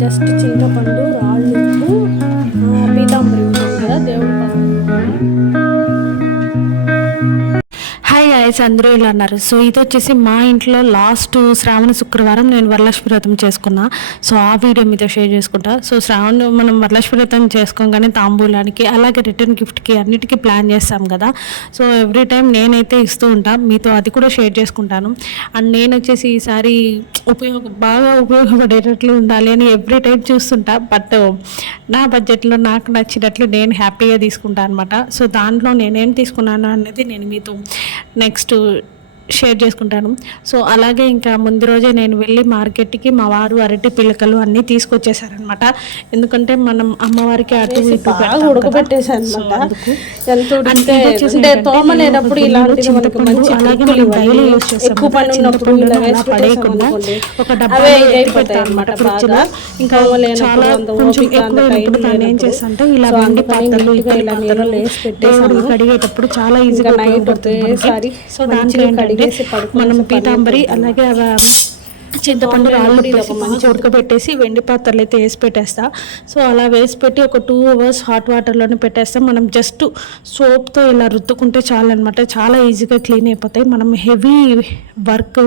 Just చింతపండు, రాళ్ళు ఉప్పు, పీతాంబరి ఉంటుంది కదా దేవుడి పక్కన. హాయ్ గాయ్స్, అందరూ ఇలా అన్నారు. సో ఇది వచ్చేసి మా ఇంట్లో లాస్ట్ శ్రావణ శుక్రవారం నేను వరలక్ష్మి వ్రతం చేసుకున్నా. సో ఆ వీడియో మీతో షేర్ చేసుకుంటా. సో మనం వరలక్ష్మి వ్రతం చేసుకోగానే తాంబూలానికి అలాగే రిటర్న్ గిఫ్ట్కి అన్నిటికీ ప్లాన్ చేస్తాం కదా. సో ఎవ్రీ టైం నేనైతే ఇస్తూ ఉంటాను, మీతో అది కూడా షేర్ చేసుకుంటాను. అండ్ నేను వచ్చేసి ఈసారి బాగా ఉపయోగపడేటట్లు ఉండాలి అని ఎవ్రీ టైం చూస్తుంటా. బట్ నా బడ్జెట్లో నాకు నచ్చినట్లు నేను హ్యాపీగా తీసుకుంటాను అనమాట. సో దాంట్లో నేనేం తీసుకున్నాను అనేది నేను మీతో నెక్స్ట్ షేర్ చేసుకుంటాను. సో అలాగే ఇంకా ముందు రోజే నేను వెళ్ళి మార్కెట్కి మా వారు అరటి పిల్లకలు అన్నీ తీసుకొచ్చేసారనమాట. ఎందుకంటే మనం అమ్మవారికి అటు ఇటు ఉడకబెట్టేసాను అనమాట. తోమలేనప్పుడు ఇలాంటివి మనకు మంచి ఎక్కువ పని ఉన్నప్పుడు పడేయకుండా ఒక డబ్బా అయిపోతాయి అనమాట. ఇంకా చాలా కొంచెం ఎక్కువ నేను ఏం చేస్తానంటే ఇలా వెండి పాత్రలు ఇలా నీళ్ళలో వేసి పెట్టేసి కడిగేటప్పుడు చాలా ఈజీగా అయిపోతుంది. సో దాంట్లో ఏంటంటే మనం పీతాంబరి అలాగే చింతపండు రాళ్ళు మంచిగా ఉడకబెట్టేసి వెండి పాత్రలు అయితే వేసి పెట్టేస్తా. సో అలా వేసి పెట్టి ఒక 2 hours హాట్ వాటర్లోనే పెట్టేస్తాం. మనం జస్ట్ సోప్తో ఇలా రుద్దుకుంటే చాలన్నమాట. చాలా ఈజీగా క్లీన్ అయిపోతాయి. మనం హెవీ వర్క్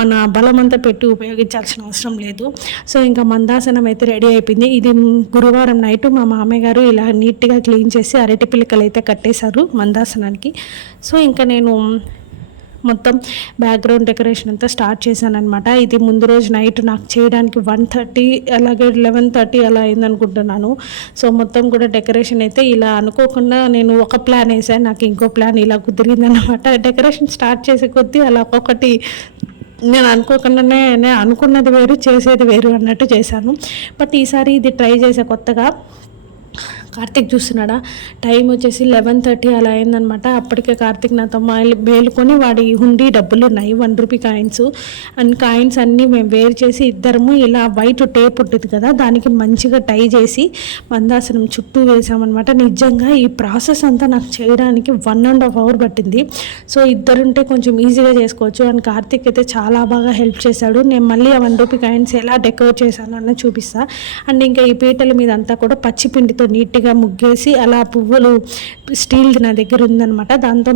మన బలం అంతా పెట్టి ఉపయోగించాల్సిన అవసరం లేదు. సో ఇంకా మందాసనం అయితే రెడీ అయిపోయింది. ఇది గురువారం నైట్ మా మామయ్య గారు ఇలా నీట్గా క్లీన్ చేసి అరటి పిల్లకలు అయితే కట్టేశారు మందాసనానికి. సో ఇంకా నేను మొత్తం బ్యాక్గ్రౌండ్ డెకరేషన్ అంతా స్టార్ట్ చేశాను అనమాట. ఇది ముందు రోజు నైట్ నాకు చేయడానికి 1:30 అలాగే 11:30 అలా అయిందనుకుంటున్నాను. సో మొత్తం కూడా డెకరేషన్ అయితే ఇలా అనుకోకుండా నేను ఒక ప్లాన్ వేసాను, నాకు ఇంకో ప్లాన్ ఇలా కుదిరిందనమాట. డెకరేషన్ స్టార్ట్ చేసే కొద్దీ అలా ఒక్కొక్కటి నేను అనుకోకుండానే అనుకున్నది వేరు చేసేది వేరు అన్నట్టు చేశాను. బట్ ఈసారి ఇది ట్రై చేసే కొత్తగా. కార్తీక్ చూస్తున్నాడా, టైం వచ్చేసి 11:30 అలా అయిందనమాట. అప్పటికే కార్తీక్ నాతో మేలుకొని వాడి హుండీ డబ్బులు ఉన్నాయి 1 రూపీ కాయిన్స్. అండ్ కాయిన్స్ అన్నీ మేము వేరు చేసి ఇద్దరము ఇలా వైట్ టేప్ ఉంటుంది కదా దానికి మంచిగా టై చేసి మందాసనం చుట్టూ వేసామన్నమాట. నిజంగా ఈ ప్రాసెస్ అంతా నాకు చేయడానికి 1.5 hour పట్టింది. సో ఇద్దరుంటే కొంచెం ఈజీగా చేసుకోవచ్చు. అండ్ కార్తీక్ అయితే చాలా బాగా హెల్ప్ చేశాడు. నేను మళ్ళీ ఆ 1 రూపీ కాయిన్స్ ఎలా డెకరేట్ చేశాను అన్న చూపిస్తా. అండ్ ఇంకా ఈ పీటల మీద అంతా కూడా పచ్చిపిండితో నీట్గా ముగ్గేసి అలా పువ్వులు స్టీల్ది నా దగ్గర ఉందనమాట. దాంతో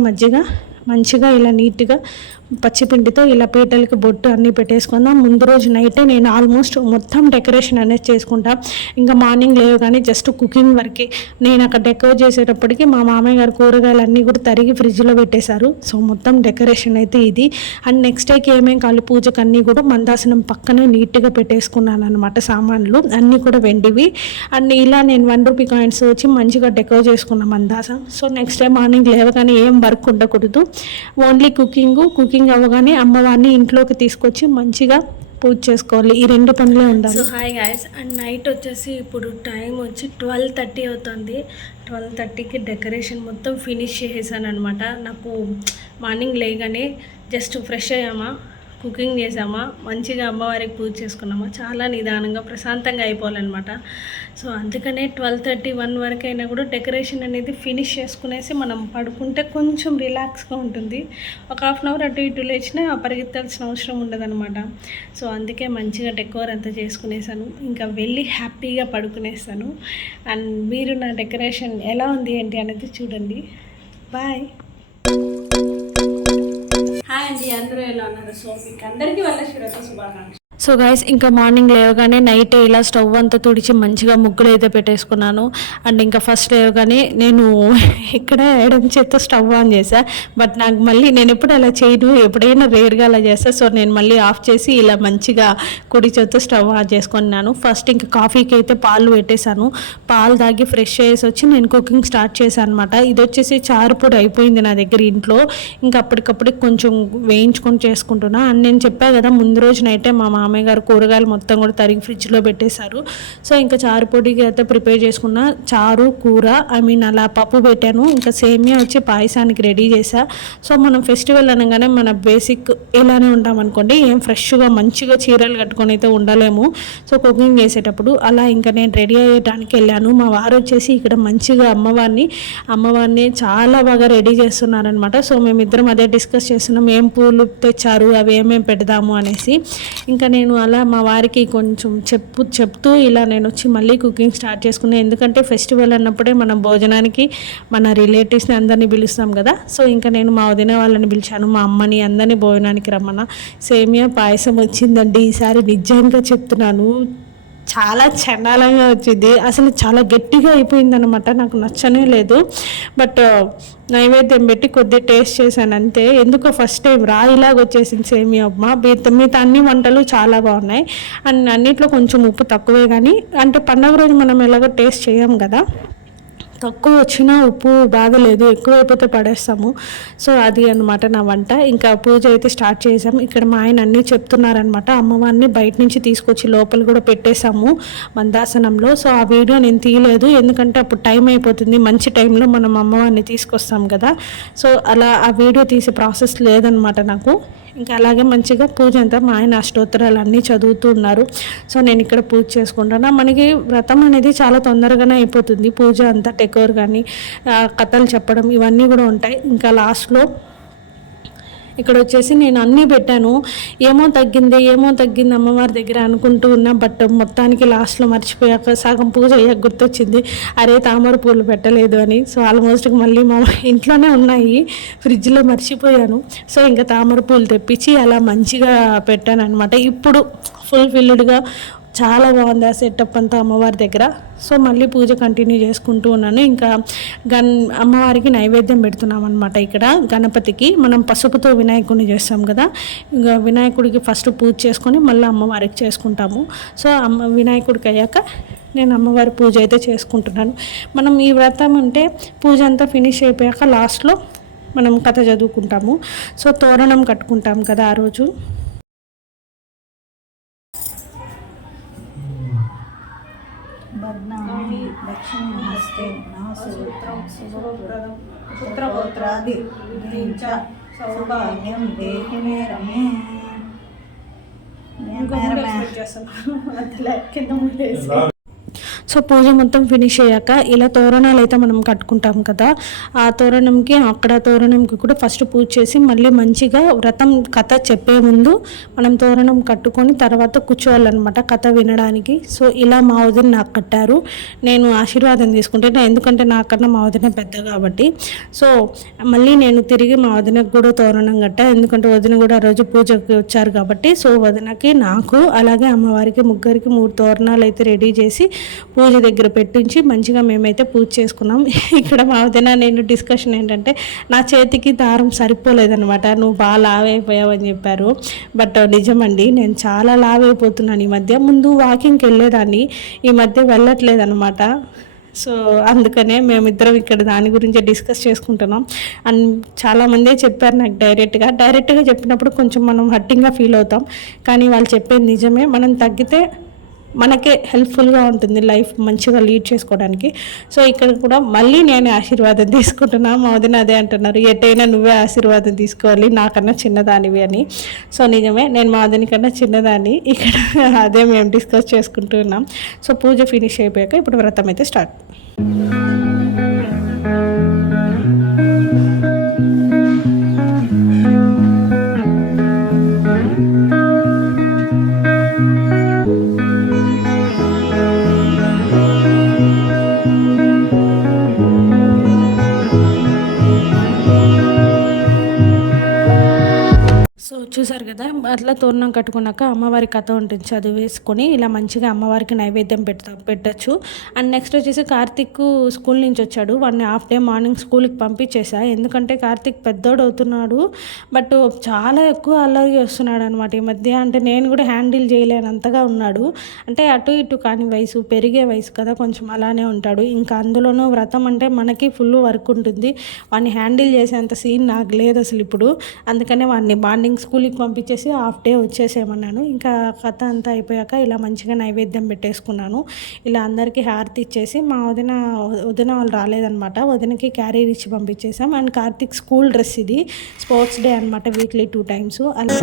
మంచిగా ఇలా నీట్గా పచ్చిపిండితో ఇలా పీటలకి బొట్టు అన్నీ పెట్టేసుకుందాం. ముందు రోజు నైటే నేను ఆల్మోస్ట్ మొత్తం డెకరేషన్ అనేది చేసుకుంటా. ఇంకా మార్నింగ్ లేవు కానీ జస్ట్ కుకింగ్ వరకే. నేను అక్కడ డెకరేట్ చేసేటప్పటికి మా మామయ్య గారు కూరగాయలు అన్నీ కూడా తరిగి ఫ్రిడ్జ్లో పెట్టేశారు. సో మొత్తం డెకరేషన్ అయితే ఇది. అండ్ నెక్స్ట్ డేకి ఏమేం కావాలి పూజకు అన్నీ కూడా మందాసనం పక్కనే నీట్గా పెట్టేసుకున్నాను అనమాట. సామాన్లు అన్నీ కూడా వెండివి. అండ్ ఇలా నేను 1 రూపీ కాయిన్స్ వచ్చి మంచిగా డెకరేట్ చేసుకున్నాను మందాసం. సో నెక్స్ట్ డే మార్నింగ్ లేవగానే ఏం వర్క్ ఉండకూడదు, ఓన్లీ కుకింగ్ అవ్వగానే అమ్మవారిని ఇంట్లోకి తీసుకొచ్చి మంచిగా పూజ చేసుకోవాలి. ఈ 2 పనులే ఉండాలి. So hi guys, and night వచ్చేసి ఇప్పుడు టైం వచ్చి 12:30 అవుతుంది. 12:30కి డెకరేషన్ మొత్తం ఫినిష్ చేసేసాను అనమాట. నాకు మార్నింగ్ లేగానే జస్ట్ ఫ్రెష్ అయ్యామా, కుకింగ్ చేసామా, మంచిగా అమ్మవారికి పూజ చేసుకున్నామా, చాలా నిదానంగా ప్రశాంతంగా అయిపోవాలన్నమాట. సో అందుకనే 12:30-1 వరకు అయినా కూడా డెకరేషన్ అనేది ఫినిష్ చేసుకునేసి మనం పడుకుంటే కొంచెం రిలాక్స్గా ఉంటుంది. ఒక 1/2 hour అటు ఇటు లేచినా పరిగెత్తాల్సిన అవసరం ఉండదన్నమాట. సో అందుకే మంచిగా డెకోర్ అంతా చేసుకునేసాను. ఇంకా వెళ్ళి హ్యాపీగా పడుకునేస్తాను. అండ్ మీరు నా డెకరేషన్ ఎలా ఉంది ఏంటి అనేది చూడండి. బాయ్. హాయ్ అండి, అందరూ ఎలా ఉన్నారు? సో మీకు అందరికీ వరలక్ష్మి వ్రత శుభాకాంక్షలు. సో గైస్ ఇంకా మార్నింగ్ లేవగానే నైట్ ఇలా స్టవ్ అంతా తుడిచి మంచిగా ముగ్గులు అయితే పెట్టేసుకున్నాను. అండ్ ఇంకా ఫస్ట్ లేవగానే నేను ఇక్కడ ఎడమ చేత్తో స్టవ్ ఆన్ చేసా. బట్ నాకు మళ్ళీ నేను ఎప్పుడు అలా చేయను, ఎప్పుడైనా రేర్గా అలా చేస్తా. సో నేను మళ్ళీ ఆఫ్ చేసి ఇలా మంచిగా కుడి చేత్తో స్టవ్ ఆన్ చేసుకున్నాను. ఫస్ట్ ఇంకా కాఫీకి అయితే పాలు పెట్టేశాను. పాలు తాగి ఫ్రెష్ చేసి వచ్చి నేను కుకింగ్ స్టార్ట్ చేశాను అనమాట. ఇది వచ్చేసి చారు పొడి అయిపోయింది నా దగ్గర ఇంట్లో. ఇంకా అప్పటికప్పుడు కొంచెం వేయించుకొని చేసుకుంటున్నా. అండ్ నేను చెప్పా కదా ముందు రోజు నైటే మా మామయ్య గారు కూరగాయలు మొత్తం కూడా తరిగి ఫ్రిడ్జ్లో పెట్టేశారు. సో ఇంకా చారు పొడికి అయితే ప్రిపేర్ చేసుకున్న చారు కూర అలా పప్పు పెట్టాను. ఇంకా సేమియా వచ్చి పాయసానికి రెడీ చేశా. సో మనం ఫెస్టివల్ అనగానే మన బేసిక్ ఇలానే ఉంటామనుకోండి, ఏం ఫ్రెష్గా మంచిగా చీరలు కట్టుకొని అయితే ఉండలేము. సో కుకింగ్ చేసేటప్పుడు అలా ఇంకా నేను రెడీ అయ్యడానికి వెళ్ళాను. మా వారు వచ్చేసి ఇక్కడ మంచిగా అమ్మవారిని చాలా బాగా రెడీ చేస్తున్నారనమాట. సో మేమిద్దరం అదే డిస్కస్ చేస్తున్నాం, ఏం పూలు తెచ్చారు, అవి ఏమేమి పెడదాము అనేసి. ఇంకా నేను నేను అలా మా వారికి కొంచెం చెప్తూ ఇలా నేను వచ్చి మళ్ళీ కుకింగ్ స్టార్ట్ చేసుకున్నాను. ఎందుకంటే ఫెస్టివల్ అన్నప్పుడే మనం భోజనానికి మన రిలేటివ్స్ని అందరినీ పిలుస్తాం కదా. సో ఇంకా నేను మా వదిన వాళ్ళని పిలిచాను, మా అమ్మని అందరినీ భోజనానికి రమ్మన్నా. సేమియా పాయసం వచ్చిందండి ఈసారి, నిజంగా చెప్తున్నాను చాలా చండాలంగా వచ్చింది. అసలు చాలా గట్టిగా అయిపోయిందనమాట, నాకు నచ్చనే లేదు. బట్ నైవేద్యం పెట్టి కొద్దిగా టేస్ట్ చేశాను అంతే. ఎందుకో ఫస్ట్ టైం రాయిలాగా వచ్చేసింది సేమియా ఉప్మా. మిగతా అన్ని వంటలు చాలా బాగున్నాయి, అండ్ అన్నిట్లో కొంచెం ఉప్పు తక్కువే. కానీ అంటే పండగ రోజు మనం ఎలాగో టేస్ట్ చేయం కదా, తక్కువ వచ్చినా ఉప్పు బాధలేదు, ఎక్కువైపోతే పడేస్తాము. సో అది అనమాట నా వంట. ఇంకా పూజ అయితే స్టార్ట్ చేసాము. ఇక్కడ మా ఆయన అన్నీ చెప్తున్నారనమాట. అమ్మవారిని బయట నుంచి తీసుకొచ్చి లోపల కూడా పెట్టేశాము మందాసనంలో. సో ఆ వీడియో నేను తీయలేదు, ఎందుకంటే అప్పుడు టైం అయిపోతుంది, మంచి టైంలో మనం అమ్మవారిని తీసుకొస్తాం కదా. సో అలా ఆ వీడియో తీసే ప్రాసెస్ లేదనమాట నాకు. ఇంకా అలాగే మంచిగా పూజ అంతా మా ఆయన అష్టోత్తరాలు అన్నీ చదువుతూ ఉన్నారు. సో నేను ఇక్కడ పూజ చేసుకుంటాను. మనకి వ్రతం అనేది చాలా తొందరగానే అయిపోతుంది. పూజ అంతా డెకోర్ కానీ కథలు చెప్పడం ఇవన్నీ కూడా ఉంటాయి. ఇంకా లాస్ట్లో ఇక్కడ వచ్చేసి నేను అన్నీ పెట్టాను. ఏమో తగ్గింది అమ్మవారి దగ్గర అనుకుంటూ ఉన్నా. బట్ మొత్తానికి లాస్ట్లో మర్చిపోయాక సగం పూజ అయ్యాక గుర్తొచ్చింది, అరే తామర పూలు పెట్టలేదు అని. సో ఆల్మోస్ట్ మళ్ళీ మా ఇంట్లోనే ఉన్నాయి, ఫ్రిడ్జ్లో మర్చిపోయాను. సో ఇంకా తామర పూలు తెప్పించి అలా మంచిగా పెట్టాను అనమాట. ఇప్పుడు ఫుల్ఫిల్డ్గా చాలా బాగుంది ఆ సెటప్ అంతా అమ్మవారి దగ్గర. సో మళ్ళీ పూజ కంటిన్యూ చేసుకుంటూ ఉన్నాను. ఇంకా అమ్మవారికి నైవేద్యం పెడుతున్నాం అనమాట. ఇక్కడ గణపతికి మనం పసుపుతో వినాయకుడిని చేస్తాం కదా, ఇంకా వినాయకుడికి ఫస్ట్ పూజ చేసుకొని మళ్ళీ అమ్మవారికి చేసుకుంటాము. సో వినాయకుడికి అయ్యాక నేను అమ్మవారి పూజ అయితే చేసుకుంటున్నాను. మనం ఈ వ్రతం అంటే పూజ అంతా ఫినిష్ అయిపోయాక లాస్ట్లో మనం కథ చదువుకుంటాము. సో తోరణం కట్టుకుంటాం కదా ఆ రోజు. బద్నామి దక్షిణహస్తే నాసూత్రం శుభప్రదం పుత్రపౌత్రాది సౌభాగ్యం దేహి మే రమే. సో పూజ మొత్తం ఫినిష్ అయ్యాక ఇలా తోరణాలు అయితే మనం కట్టుకుంటాం కదా, ఆ తోరణంకి అక్కడ తోరణంకి కూడా ఫస్ట్ పూజ చేసి మళ్ళీ మంచిగా వ్రతం కథ చెప్పే ముందు మనం తోరణం కట్టుకొని తర్వాత కూర్చోవాలన్నమాట కథ వినడానికి. సో ఇలా మా వదిన నాకు కట్టారు, నేను ఆశీర్వాదం తీసుకుంటే, ఎందుకంటే నాకన్నా మా వదిన పెద్ద కాబట్టి. సో మళ్ళీ నేను తిరిగి మా వదినకు కూడా తోరణం కట్టా, ఎందుకంటే వదిన కూడా ఆ రోజు పూజకి వచ్చారు కాబట్టి. సో వదినకి, నాకు, అలాగే అమ్మవారికి ముగ్గురికి 3 తోరణాలు అయితే రెడీ చేసి పూజ దగ్గర పెట్టించి మంచిగా మేమైతే పూజ చేసుకున్నాం. ఇక్కడ మా వదిన నేను డిస్కషన్ ఏంటంటే, నా చేతికి దారం సరిపోలేదనమాట, నువ్వు బాగా లావ్ అయిపోయావు అని చెప్పారు. బట్ నిజమండి, నేను చాలా లావ్ అయిపోతున్నాను ఈ మధ్య. ముందు వాకింగ్కి వెళ్ళేదాన్ని, ఈ మధ్య వెళ్ళట్లేదు అనమాట. సో అందుకనే మేమిద్దరం ఇక్కడ దాని గురించి డిస్కస్ చేసుకుంటున్నాం. అండ్ చాలామందే చెప్పారు నాకు డైరెక్ట్గా చెప్పినప్పుడు కొంచెం మనం హర్టింగ్గా ఫీల్ అవుతాం, కానీ వాళ్ళు చెప్పేది నిజమే. మనం తగ్గితే మనకే హెల్ప్ఫుల్గా ఉంటుంది లైఫ్ మంచిగా లీడ్ చేసుకోవడానికి. సో ఇక్కడ కూడా మళ్ళీ నేను ఆశీర్వాదం తీసుకుంటున్నా. మా వదిన అదే అంటున్నారు, ఎటైనా నువ్వే ఆశీర్వాదం తీసుకోవాలి, నాకన్నా చిన్నదానివి అని. సో నిజమే, నేను మా వదిన కన్నా చిన్నదాన్ని. ఇక్కడ అదే మేము డిస్కస్ చేసుకుంటున్నాం. సో పూజ ఫినిష్ అయిపోయాక ఇప్పుడు వ్రతం అయితే స్టార్ట్. చూసారు కదా, అట్లా తోరణం కట్టుకున్నాక అమ్మవారి కథ ఉంటుంది చదివేసుకొని ఇలా మంచిగా అమ్మవారికి నైవేద్యం పెట్టచ్చు. అండ్ నెక్స్ట్ వచ్చేసి కార్తిక్ స్కూల్ నుంచి వచ్చాడు, వాడిని హాఫ్ డే మార్నింగ్ స్కూల్కి పంపించేసా. ఎందుకంటే కార్తిక్ పెద్దోడు అవుతున్నాడు, బట్ చాలా ఎక్కువ అల్లరి చేస్తున్నాడు అనమాట ఈ మధ్య. అంటే నేను కూడా హ్యాండిల్ చేయలేనంతగా ఉన్నాడు. అంటే అటు ఇటు కాని వయసు, పెరిగే వయసు కదా, కొంచెం అలానే ఉంటాడు. ఇంకా అందులోనూ వ్రతం అంటే మనకి ఫుల్ వర్క్ ఉంటుంది, వాడిని హ్యాండిల్ చేసేంత సీన్ నాకు లేదు అసలు ఇప్పుడు. అందుకనే వాడిని మార్నింగ్ స్కూల్కి పంపించేసి హాఫ్ డే వచ్చేసేమన్నాను. ఇంకా కథ అంతా అయిపోయాక ఇలా మంచిగా నైవేద్యం పెట్టేసుకున్నాను. ఇలా అందరికీ హారతి ఇచ్చేసి, మా వదిన వాళ్ళు రాలేదనమాట, వదినకి క్యారీర్ ఇచ్చి పంపించేసాం. అండ్ కార్తిక్ స్కూల్ డ్రెస్ ఇది, స్పోర్ట్స్ డే అనమాట, వీక్లీ 2 times. అలా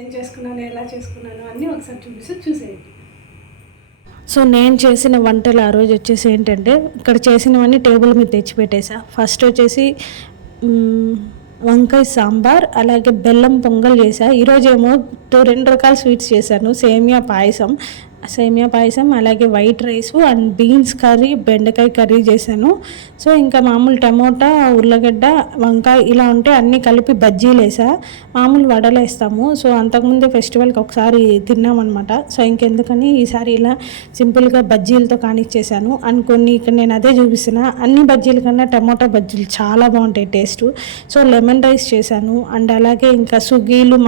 ఏం చేసుకున్నాను, ఎలా చేసుకున్నాను అన్నీ ఒకసారి చూసేయండి. సో నేను చేసిన వంటలు ఆ రోజు వచ్చేసి ఏంటంటే, ఇక్కడ చేసినవన్నీ టేబుల్ మీద తెచ్చిపెట్టేసా. ఫస్ట్ వచ్చేసి వంకాయ సాంబార్, అలాగే బెల్లం పొంగల్ చేసా. ఈరోజేమో 2 రకాల స్వీట్స్ చేశాను. సేమియా పాయసం అలాగే white rice and beans curry, బెండకాయ కర్రీ చేశాను. సో ఇంకా మామూలు టమోటా, ఉర్లగడ్డ, వంకాయ ఇలా ఉంటే అన్నీ కలిపి బజ్జీలు వేసా. మామూలు వడలు వేస్తాము. సో అంతకుముందే ఫెస్టివల్కి ఒకసారి తిన్నామన్నమాట. సో ఇంకెందుకని ఈసారి ఇలా సింపుల్గా బజ్జీలతో కానిచ్చేసాను. అండ్ కొన్ని ఇక్కడ నేను అదే చూపిస్తున్నా, అన్ని బజ్జీల కన్నా టమోటా బజ్జీలు చాలా బాగుంటాయి టేస్ట్. సో లెమన్ రైస్ చేశాను. అండ్ అలాగే ఇంకా సుగీలు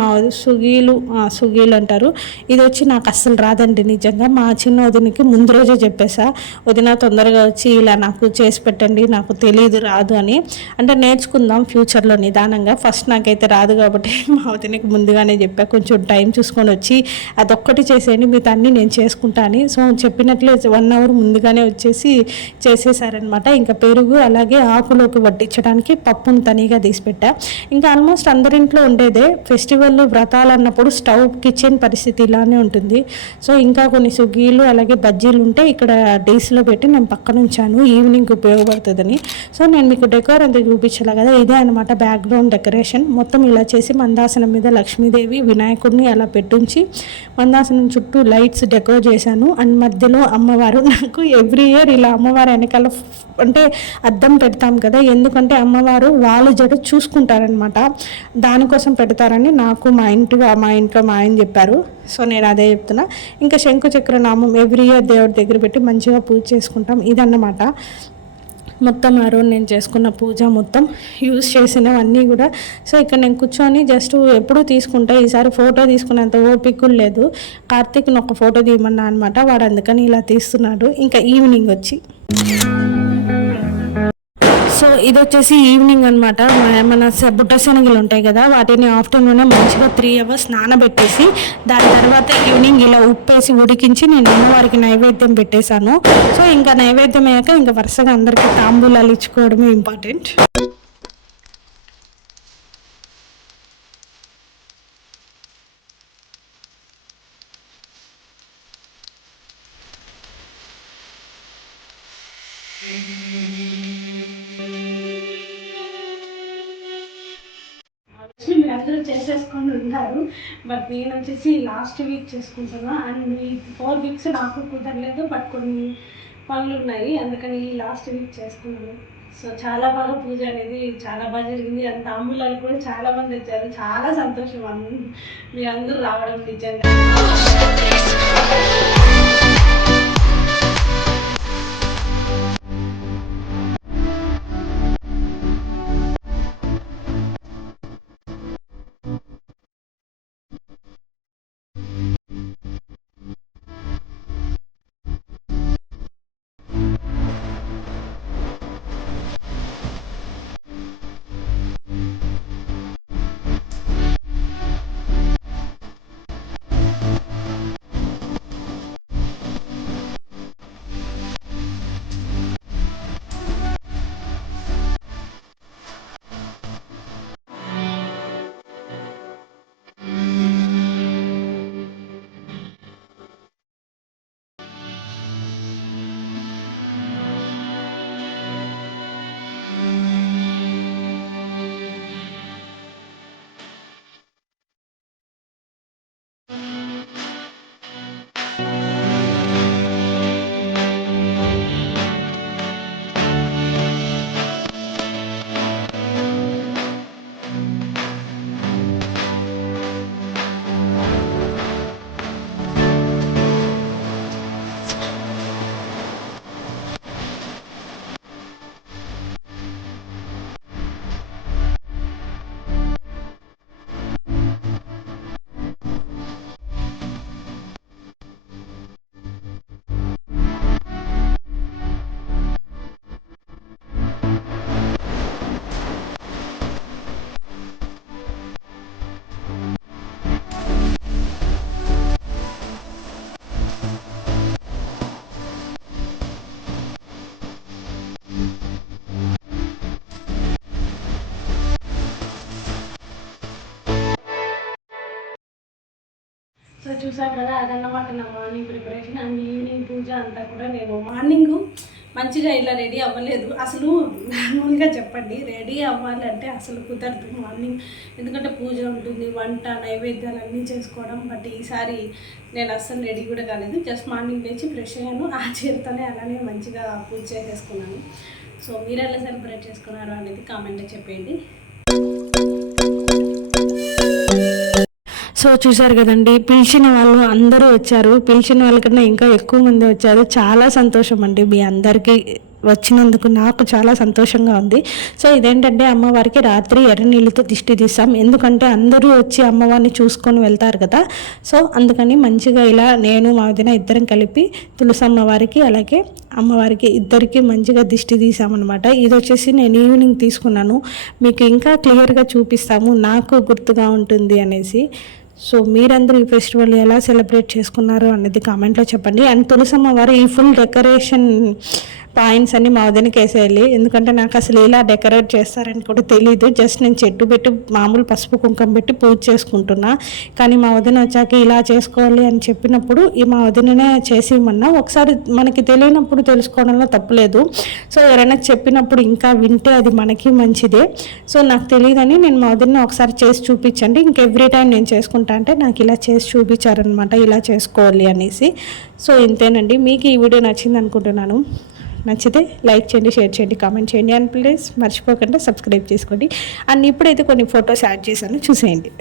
అంటారు. ఇది వచ్చి నాకు అస్సలు రాదండి నిజంగా. మా చిన్న వదినకి ముందు రోజే చెప్పేసా, వదిన తొందరగా వచ్చి ఇలా నాకు చేసి పెట్టండి, నాకు తెలియదు రాదు అని. అంటే నేర్చుకుందాం ఫ్యూచర్లో నిదానంగా, ఫస్ట్ నాకైతే రాదు కాబట్టి మా వదినకి ముందుగానే చెప్పా, కొంచెం టైం చూసుకొని వచ్చి అదొక్కటి చేసేయండి, మిగతా అన్నీ నేను చేసుకుంటా అని. సో చెప్పినట్లే 1 అవర్ ముందుగానే వచ్చేసి చేసేసారనమాట. ఇంకా పెరుగు అలాగే ఆకులోకి వడ్డించడానికి పప్పును తనిగా తీసిపెట్టా. ఇంకా ఆల్మోస్ట్ అందరింట్లో ఉండేదే ఫెస్టివల్ వ్రతాలు అన్నప్పుడు స్టవ్ కిచెన్ పరిస్థితి ఇలానే ఉంటుంది. సో ఇంకా కొన్ని సుగ్గీలు అలాగే బజ్జీలు ఉంటే ఇక్కడ డేస్లో పెట్టి నేను పక్కన ఉంచాను, ఈవినింగ్ ఉపయోగపడుతుందని. సో నేను మీకు డెకోర్ అంతా చూపించాలి కదా, ఇదే అనమాట బ్యాక్గ్రౌండ్ డెకరేషన్. మొత్తం ఇలా చేసి మందాసనం మీద లక్ష్మీదేవి, వినాయకుడిని అలా పెట్టుంచి మందాసనం చుట్టూ లైట్స్ డెకోర్ చేశాను. అండ్ మధ్యలో అమ్మవారు. నాకు ఎవ్రీ ఇయర్ ఇలా అమ్మవారు వెనకాల అంటే అద్దం పెడతాం కదా, ఎందుకంటే అమ్మవారు వాళ్ళ జడ చూసుకుంటారనమాట, దానికోసం పెడతారని నాకు మా ఇంట్లో మా ఆయన చెప్పారు. సో నేను అదే చెప్తున్నా. ఇంకా శంకు చక్ర నామం ఎవ్రీ ఇయర్ దేవుడి దగ్గర పెట్టి మంచిగా పూజ చేసుకుంటాం. ఇదన్నమాట మొత్తం ఆ రోజు నేను చేసుకున్న పూజ, మొత్తం యూజ్ చేసినవన్నీ కూడా. సో ఇక్కడ నేను కూర్చొని జస్ట్ ఎప్పుడూ తీసుకుంటా, ఈసారి ఫోటో తీసుకునేంత ఓపిక లేదు. కార్తీక్ని ఒక ఫోటో తీయమన్నా అనమాట, వాడు అందుకని ఇలా తీస్తున్నాడు. ఇంకా ఈవినింగ్ వచ్చి సో ఇది వచ్చేసి ఈవినింగ్ అనమాట. మన బుట్ట శనగలు ఉంటాయి కదా, వాటిని ఆఫ్టర్నూన్ మంచిగా 3 hours నానబెట్టేసి దాని తర్వాత ఈవినింగ్ ఇలా ఉప్పేసి ఉడికించి నేను అమ్మవారికి నైవేద్యం పెట్టేశాను. సో ఇంకా నైవేద్యం అయ్యాక ఇంకా వరుసగా అందరికీ తాంబూలాలు ఇచ్చుకోవడమే ఇంపార్టెంట్. మీరు అందరూ చేసేసుకొని ఉంటారు, బట్ నేను వచ్చేసి లాస్ట్ వీక్ చేసుకుంటున్నా. అండ్ ఈ 4 weeks నాకు కుదరలేదు, బట్ కొన్ని పనులు ఉన్నాయి, అందుకని లాస్ట్ వీక్ చేసుకున్నాను. సో చాలా బాగా పూజ అనేది చాలా బాగా జరిగింది. అండ్ తాంబూలాలు కూడా చాలా మంది వచ్చారు, చాలా సంతోషం మీరు అందరూ రావడం నిజంగా. సో చూసాం కదా, అదన్నమాట నా మార్నింగ్ ప్రిపరేషన్. అండ్ ఈవినింగ్ పూజ అంతా కూడా నేను మార్నింగ్ మంచిగా ఇలా రెడీ అవ్వలేదు. అసలు నార్మల్గా చెప్పండి, రెడీ అవ్వాలంటే అసలు కుదరదు మార్నింగ్, ఎందుకంటే పూజ ఉంటుంది, వంట నైవేద్యాలు అన్నీ చేసుకోవడం. బట్ ఈసారి నేను అస్సలు రెడీ కూడా కాలేదు. జస్ట్ మార్నింగ్ లేచి ఫ్రెష్ అయ్యాను, ఆ చీరతోనే అలానే మంచిగా పూజ చేసేసుకున్నాను. సో మీరు ఎలా సెలబ్రేట్ చేసుకున్నారు అనేది కామెంట్లో చెప్పండి. సో చూసారు కదండి, పిలిచిన వాళ్ళు అందరూ వచ్చారు. పిలిచిన వాళ్ళకన్నా ఇంకా ఎక్కువ మంది వచ్చారు. చాలా సంతోషం అండి మీ అందరికీ వచ్చినందుకు, నాకు చాలా సంతోషంగా ఉంది. సో ఇదేంటంటే అమ్మవారికి రాత్రి ఎర్ర నీళ్ళతో దిష్టి తీస్తాం, ఎందుకంటే అందరూ వచ్చి అమ్మవారిని చూసుకొని వెళ్తారు కదా. సో అందుకని మంచిగా ఇలా నేను మా వదిన ఇద్దరం కలిపి తులసమ్మ వారికి అలాగే అమ్మవారికి ఇద్దరికి మంచిగా దిష్టి తీసామన్నమాట. ఇది వచ్చేసి నేను ఈవినింగ్ తీసుకున్నాను, మీకు ఇంకా క్లియర్గా చూపిస్తాము, నాకు గుర్తుగా ఉంటుంది అనేసి. సో మీరందరూ ఈ ఫెస్టివల్ ఎలా సెలబ్రేట్ చేసుకున్నారు అనేది కామెంట్లో చెప్పండి. అండ్ తులసమ్మ వారు ఈ ఫుల్ డెకరేషన్ పాయింట్స్ అన్ని మా వదినకి వేసేయాలి, ఎందుకంటే నాకు అసలు ఇలా డెకరేట్ చేస్తారని కూడా తెలియదు. జస్ట్ నేను చెట్టు పెట్టి మామూలు పసుపు కుంకుమ పెట్టి పూజ చేసుకుంటున్నా. కానీ మా వదిన వచ్చాక ఇలా చేసుకోవాలి అని చెప్పినప్పుడు ఈ మా వదిననే చేసి ఇవ్వమన్నా. ఒకసారి మనకి తెలియనప్పుడు తెలుసుకోవడంలో తప్పులేదు. సో ఎవరైనా చెప్పినప్పుడు ఇంకా వింటే అది మనకి మంచిదే. సో నాకు తెలియదని నేను మా వదిన ఒకసారి చేసి చూపించండి, ఇంక ఎవ్రీ టైం నేను చేసుకుంటా అంటే నాకు ఇలా చేసి చూపించారనమాట, ఇలా చేసుకోవాలి అనేసి. సో ఇంతేనండి, మీకు ఈ వీడియో నచ్చింది అనుకుంటున్నాను. నచ్చితే లైక్ చేయండి, షేర్ చేయండి, కామెంట్ చేయండి. అండ్ ప్లీజ్ మర్చిపోకుండా సబ్స్క్రైబ్ చేసుకోండి. అండ్ ఇప్పుడైతే కొన్ని ఫొటోస్ యాడ్ చేశాను, చూసేయండి.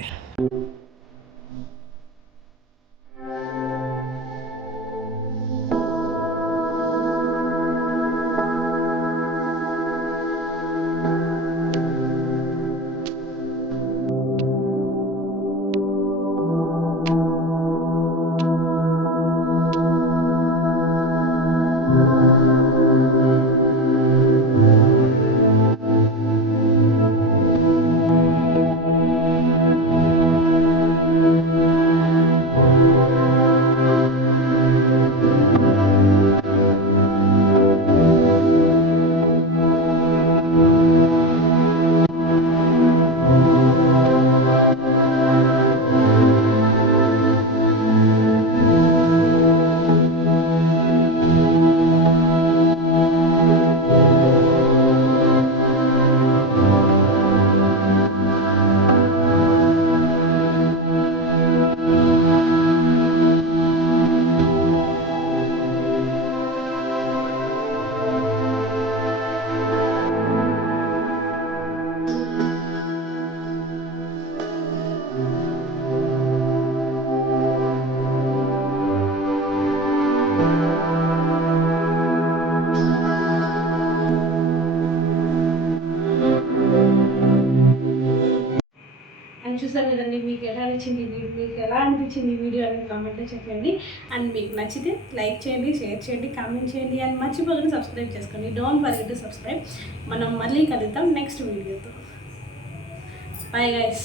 చూసారు కదండి, మీకు ఎలా అనిపించింది వీడియో అనేది కామెంట్లో చెప్పండి. అండ్ మీకు నచ్చితే లైక్ చేయండి, షేర్ చేయండి, కామెంట్ చేయండి. అండ్ మర్చిపోకుండా సబ్స్క్రైబ్ చేసుకోండి. Don't forget to subscribe. మనం మళ్ళీ కలుద్దాం నెక్స్ట్ వీడియోతో. Bye guys.